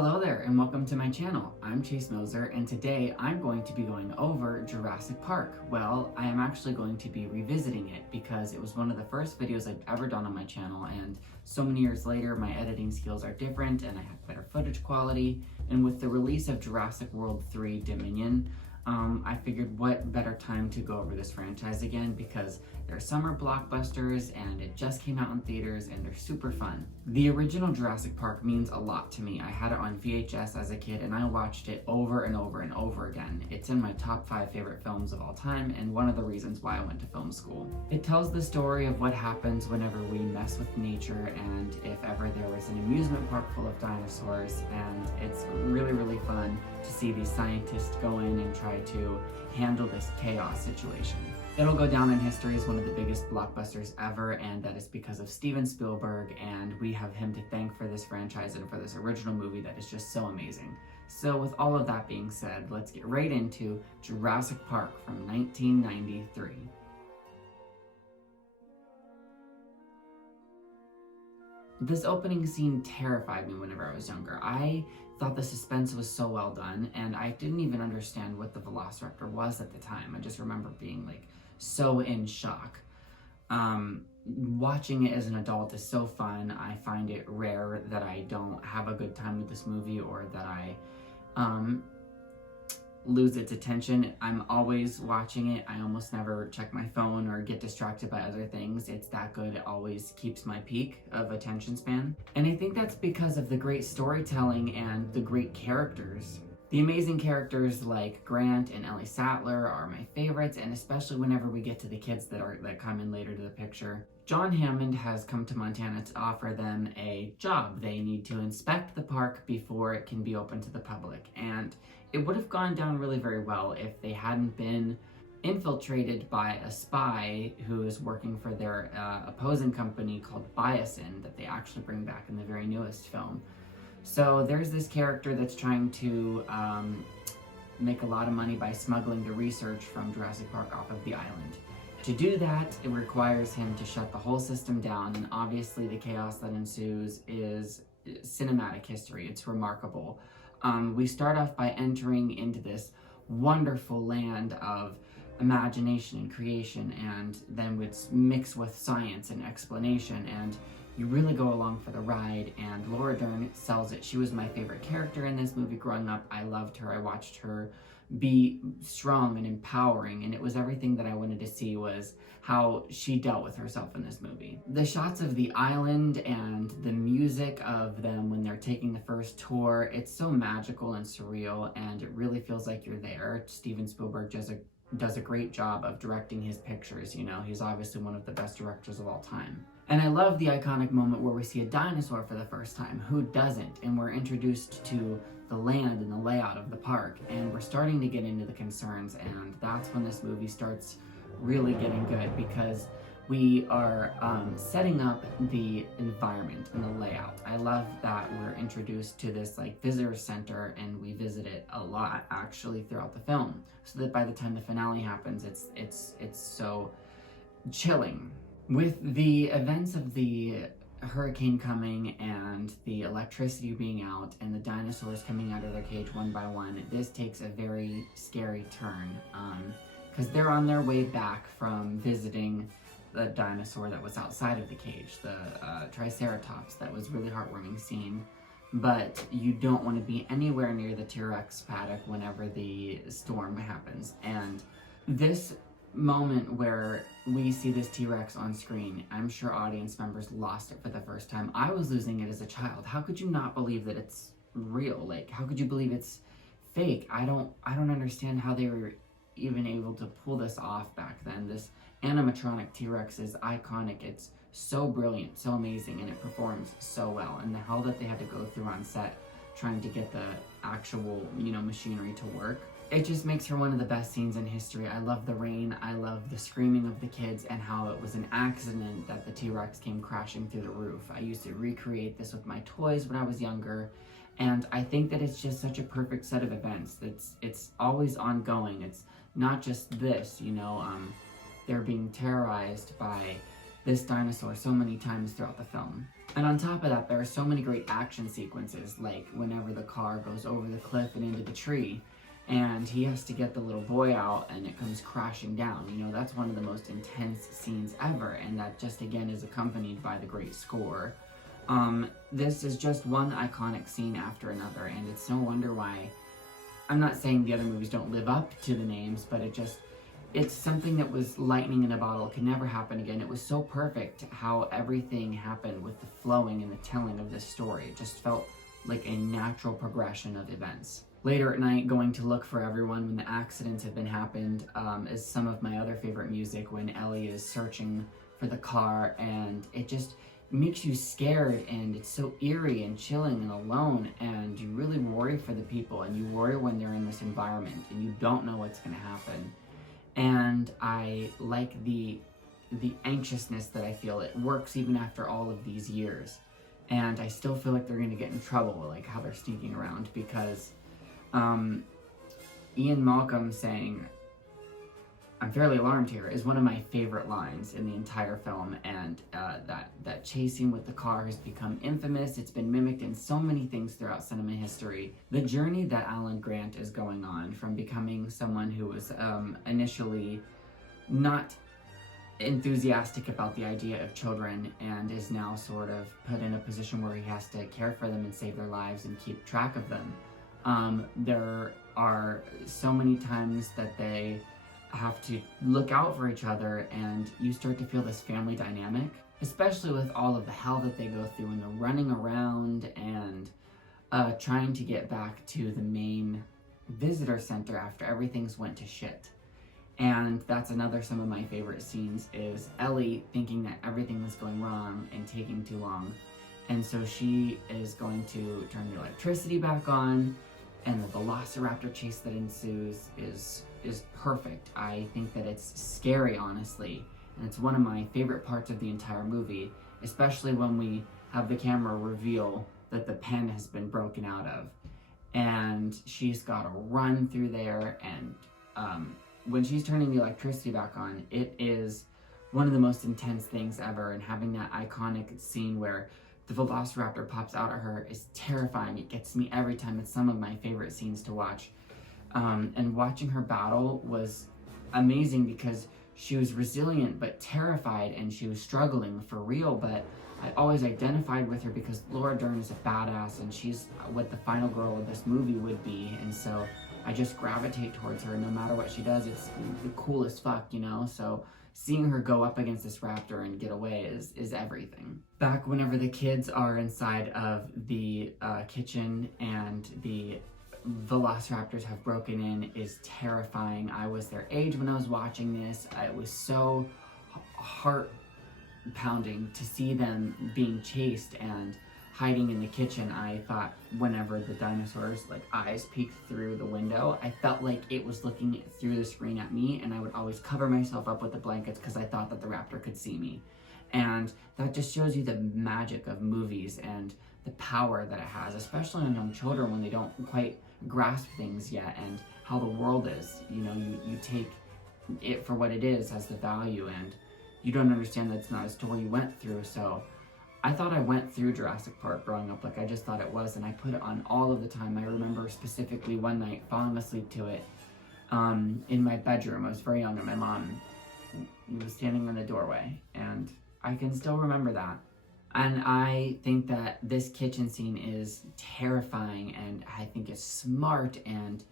Hello there and welcome to my channel. I'm Chase Moser and today I'm going to be going over Jurassic Park. Well, I am actually going to be revisiting it because it was one of the first videos I've ever done on my channel, and so many years later my editing skills are different and I have better footage quality, and with the release of Jurassic World 3 Dominion, I figured what better time to go over this franchise again because they're summer blockbusters and it just came out in theaters and they're super fun. The original Jurassic Park means a lot to me. I had it on VHS as a kid and I watched it over and over and over again. It's in my top 5 favorite films of all time and one of the reasons why I went to film school. It tells the story of what happens whenever we mess with nature and if ever there was an amusement park full of dinosaurs, and it's really fun to see these scientists go in and try to handle this chaos situation. It'll go down in history as one of the biggest blockbusters ever, and that is because of Steven Spielberg, and we have him to thank for this franchise and for this original movie that is just so amazing. So with all of that being said, let's get right into Jurassic Park from 1993. This opening scene terrified me whenever I was younger. I thought the suspense was so well done, and I didn't even understand what the Velociraptor was at the time. I just remember being like so in shock. Watching it as an adult is so fun. I find it rare that I don't have a good time with this movie or that I lose its attention. I'm always watching it. I almost never check my phone or get distracted by other things. It's that good. It always keeps my peak of attention span. And I think that's because of the great storytelling and the great characters. The amazing characters like Grant and Ellie Sattler are my favorites, and especially whenever we get to the kids that come in later to the picture. John Hammond has come to Montana to offer them a job. They need to inspect the park before it can be open to the public, and it would have gone down really very well if they hadn't been infiltrated by a spy who is working for their opposing company called Biosin that they actually bring back in the very newest film. So there's this character that's trying to make a lot of money by smuggling the research from Jurassic Park off of the island. To do that, it requires him to shut the whole system down, and obviously the chaos that ensues is cinematic history. It's remarkable. We start off by entering into this wonderful land of imagination and creation, and then it's mixed with science and explanation, and you really go along for the ride, and Laura Dern sells it. She was my favorite character in this movie growing up. I loved her. I watched her be strong and empowering, and it was everything that I wanted to see was how she dealt with herself in this movie. The shots of the island and the music of them when they're taking the first tour, it's so magical and surreal, and it really feels like you're there. Steven Spielberg does a great job of directing his pictures. You know, he's obviously one of the best directors of all time. And I love the iconic moment where we see a dinosaur for the first time. Who doesn't? And we're introduced to the land and the layout of the park, and we're starting to get into the concerns, and that's when this movie starts really getting good because we are setting up the environment and the layout. I love that we're introduced to this like visitor center, and we visit it a lot actually throughout the film, so that by the time the finale happens, it's so chilling. With the events of the hurricane coming and the electricity being out and the dinosaurs coming out of their cage one by one, this takes a very scary turn because they're on their way back from visiting the dinosaur that was outside of the cage, the Triceratops. That was really heartwarming scene, but you don't want to be anywhere near the T-Rex paddock whenever the storm happens. And this moment where we see this T-Rex on screen, I'm sure audience members lost it for the first time. I was losing it as a child. How could you not believe that it's real? Like, how could you believe it's fake? I don't understand how they were even able to pull this off back then. This animatronic T-Rex is iconic. It's so brilliant, so amazing, and it performs so well. And the hell that they had to go through on set trying to get the actual, machinery to work. It just makes for one of the best scenes in history. I love the rain, I love the screaming of the kids, and how it was an accident that the T-Rex came crashing through the roof. I used to recreate this with my toys when I was younger, and I think that it's just such a perfect set of events. It's always ongoing. It's not just this, they're being terrorized by this dinosaur so many times throughout the film. And on top of that, there are so many great action sequences, like whenever the car goes over the cliff and into the tree, and he has to get the little boy out and it comes crashing down. You know, that's one of the most intense scenes ever, and that just again is accompanied by the great score. This is just one iconic scene after another, and it's no wonder why. I'm not saying the other movies don't live up to the names, but it's something that was lightning in a bottle. It could never happen again. It was so perfect how everything happened with the flowing and the telling of this story. It just felt like a natural progression of events. Later at night, going to look for everyone when the accidents have been happened is some of my other favorite music, when Ellie is searching for the car, and it just makes you scared, and it's so eerie and chilling and alone, and you really worry for the people, and you worry when they're in this environment and you don't know what's going to happen. And I like the anxiousness that I feel. It works even after all of these years, and I still feel like they're going to get in trouble, like how they're sneaking around, because Ian Malcolm saying, "I'm fairly alarmed here," is one of my favorite lines in the entire film, and that chase scene with the car has become infamous. It's been mimicked in so many things throughout cinema history. The journey that Alan Grant is going on, from becoming someone who was initially not enthusiastic about the idea of children, and is now sort of put in a position where he has to care for them and save their lives and keep track of them. There are so many times that they have to look out for each other, and you start to feel this family dynamic, especially with all of the hell that they go through and the running around and trying to get back to the main visitor center after everything's went to shit. And that's some of my favorite scenes, is Ellie thinking that everything is going wrong and taking too long, and so she is going to turn the electricity back on, and the velociraptor chase that ensues is perfect. I think that it's scary, honestly, and it's one of my favorite parts of the entire movie, especially when we have the camera reveal that the pen has been broken out of, and she's got to run through there, and when she's turning the electricity back on, it is one of the most intense things ever, and having that iconic scene where the velociraptor pops out at her is terrifying. It gets me every time. It's some of my favorite scenes to watch. And watching her battle was amazing, because she was resilient but terrified, and she was struggling for real, but I always identified with her because Laura Dern is a badass, and she's what the final girl of this movie would be, and so I just gravitate towards her. No matter what she does, it's the coolest fuck, you know? So seeing her go up against this raptor and get away is everything. Back whenever the kids are inside of the kitchen and the velociraptors have broken in is terrifying. I was their age when I was watching this. It was so heart pounding to see them being chased and hiding in the kitchen. I thought whenever the dinosaurs eyes peeked through the window, I felt like it was looking through the screen at me, and I would always cover myself up with the blankets because I thought that the raptor could see me. And that just shows you the magic of movies and the power that it has, especially on young children when they don't quite grasp things yet, and how the world is. You know, you take it for what it is as the value, and you don't understand that it's not a story you went through. So I thought I went through Jurassic Park growing up, I just thought it was, and I put it on all of the time. I remember specifically one night falling asleep to it in my bedroom. I was very young, and my mom was standing in the doorway, and I can still remember that. And I think that this kitchen scene is terrifying, and I think it's smart, and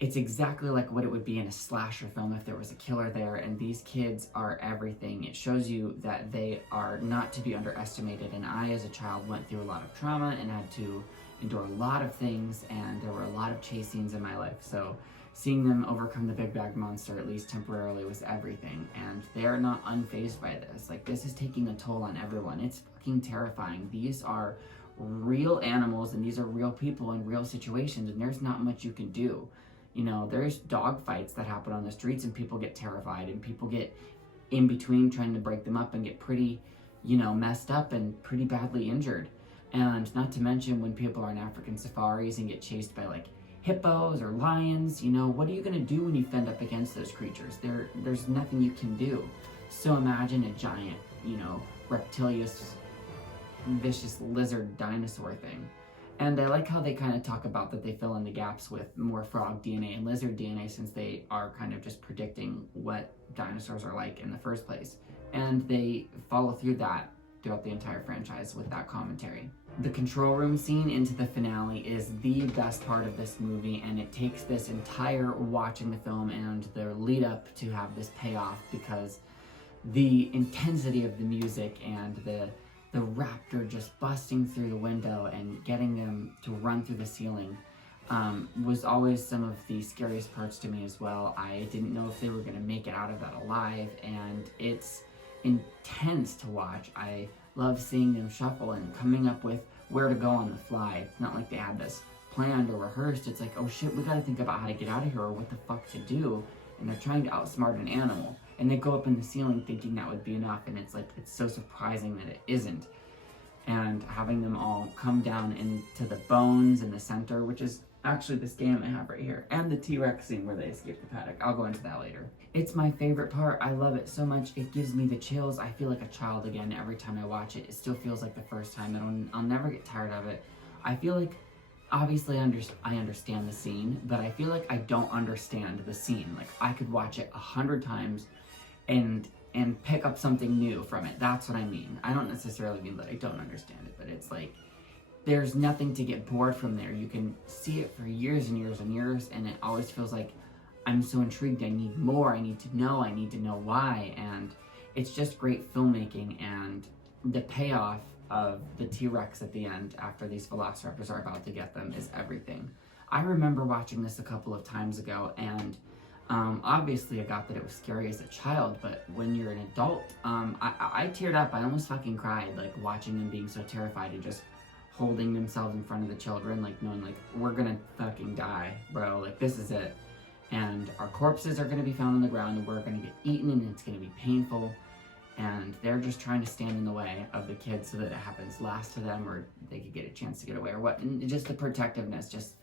it's exactly like what it would be in a slasher film if there was a killer there, and these kids are everything. It shows you that they are not to be underestimated, and I as a child went through a lot of trauma and had to endure a lot of things, and there were a lot of chase scenes in my life, so seeing them overcome the big bad monster, at least temporarily, was everything, and they are not unfazed by this. This is taking a toll on everyone. It's fucking terrifying. These are real animals, and these are real people in real situations, and there's not much you can do. You know, there's dog fights that happen on the streets, and people get terrified, and people get in between trying to break them up and get pretty, messed up and pretty badly injured. And not to mention when people are in African safaris and get chased by hippos or lions, what are you going to do when you fend up against those creatures? There's nothing you can do. So imagine a giant reptilious, vicious lizard dinosaur thing. And I like how they kind of talk about that they fill in the gaps with more frog DNA and lizard DNA, since they are kind of just predicting what dinosaurs are like in the first place. And they follow through that throughout the entire franchise with that commentary. The control room scene into the finale is the best part of this movie, and it takes this entire watching the film and the lead up to have this payoff, because the intensity of the music and the raptor just busting through the window and getting them to run through the ceiling was always some of the scariest parts to me as well. I didn't know if they were going to make it out of that alive, and it's intense to watch. I love seeing them shuffle and coming up with where to go on the fly. It's not like they had this planned or rehearsed. It's like, oh shit, we gotta think about how to get out of here or what the fuck to do. And they're trying to outsmart an animal. And they go up in the ceiling thinking that would be enough, and it's like, it's so surprising that it isn't. And having them all come down into the bones in the center, which is actually this game I have right here, and the T-Rex scene where they escape the paddock. I'll go into that later. It's my favorite part. I love it so much. It gives me the chills. I feel like a child again every time I watch it. It still feels like the first time, and I'll never get tired of it. I feel like, obviously I understand the scene, but I feel like I don't understand the scene. Like, I could watch it 100 times and pick up something new from it. That's what I mean. I don't necessarily mean that I don't understand it, but it's like, there's nothing to get bored from there. You can see it for years and years and years, and it always feels like I'm so intrigued. I need more. I need to know why. And it's just great filmmaking, and the payoff of the T-Rex at the end after these velociraptors are about to get them is everything. I remember watching this a couple of times ago, and obviously I got that it was scary as a child, but when you're an adult, I teared up. I almost fucking cried, like watching them being so terrified and just holding themselves in front of the children, like knowing like, we're gonna fucking die, bro, like this is it. And our corpses are gonna be found on the ground, and we're gonna get eaten, and it's gonna be painful. And they're just trying to stand in the way of the kids so that it happens last to them, or they could get a chance to get away, or what. And just the protectiveness, just,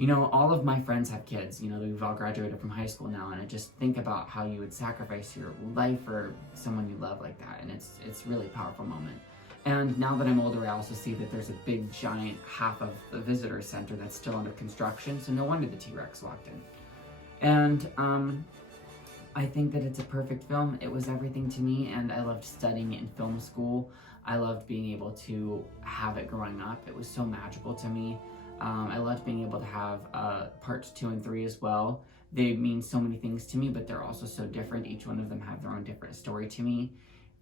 all of my friends have kids, we've all graduated from high school now, and I just think about how you would sacrifice your life for someone you love like that, and it's really a powerful moment. And now that I'm older, I also see that there's a big, giant half of the visitor center that's still under construction, so no wonder the T-Rex walked in. And I think that it's a perfect film. It was everything to me, and I loved studying it in film school. I loved being able to have it growing up. It was so magical to me. I loved being able to have parts 2 and 3 as well. They mean so many things to me, but they're also so different. Each one of them have their own different story to me.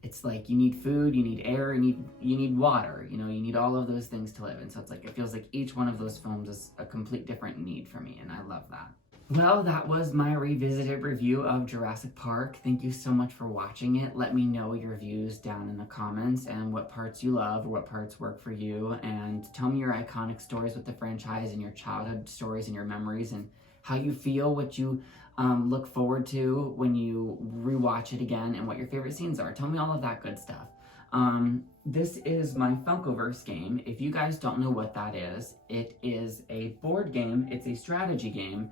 It's like, you need food, you need air, you need water, you need all of those things to live. And so it's like, it feels like each one of those films is a complete different need for me, and I love that. Well, that was my revisited review of Jurassic Park. Thank you so much for watching it. Let me know your views down in the comments and what parts you love or what parts work for you. And tell me your iconic stories with the franchise and your childhood stories and your memories and how you feel, what you look forward to when you rewatch it again, and what your favorite scenes are. Tell me all of that good stuff. This is my Funkoverse game. If you guys don't know what that is, it is a board game. It's a strategy game.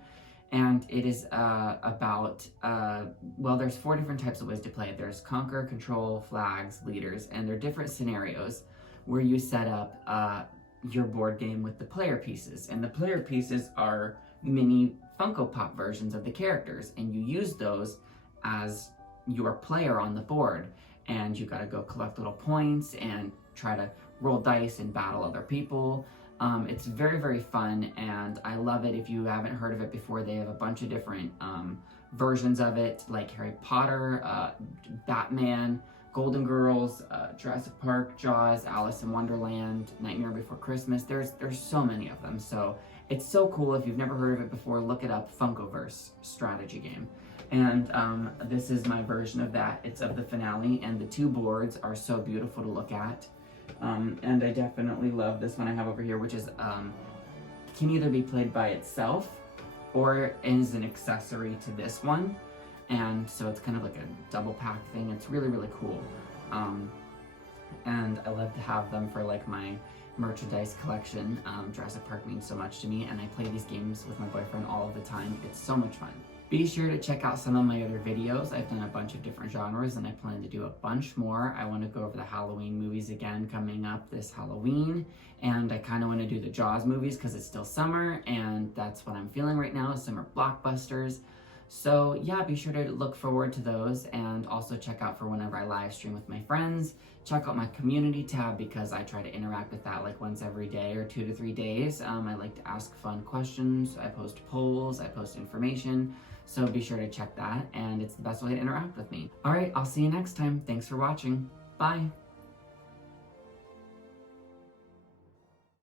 And it is about, well, there's 4 different types of ways to play it. There's conquer, control, flags, leaders, and there are different scenarios where you set up your board game with the player pieces. And the player pieces are mini Funko Pop versions of the characters, and you use those as your player on the board. And you gotta go collect little points and try to roll dice and battle other people. It's very, very fun, and I love it. If you haven't heard of it before, they have a bunch of different versions of it, like Harry Potter, Batman, Golden Girls, Jurassic Park, Jaws, Alice in Wonderland, Nightmare Before Christmas. There's so many of them, so it's so cool. If you've never heard of it before, look it up, Funkoverse strategy game. And this is my version of that. It's of the finale, and the 2 boards are so beautiful to look at. And I definitely love this one I have over here, which is can either be played by itself or as an accessory to this one. And so it's kind of like a double pack thing. It's really, really cool. And I love to have them for like my merchandise collection. Jurassic Park means so much to me, and I play these games with my boyfriend all of the time. It's so much fun. Be sure to check out some of my other videos. I've done a bunch of different genres and I plan to do a bunch more. I want to go over the Halloween movies again coming up this Halloween. And I kind of want to do the Jaws movies because it's still summer and that's what I'm feeling right now, summer blockbusters. So yeah, be sure to look forward to those and also check out for whenever I live stream with my friends. Check out my community tab because I try to interact with that like once every day or 2 to 3 days. I like to ask fun questions. I post polls, I post information. So be sure to check that and it's the best way to interact with me. All right, I'll see you next time. Thanks for watching. Bye.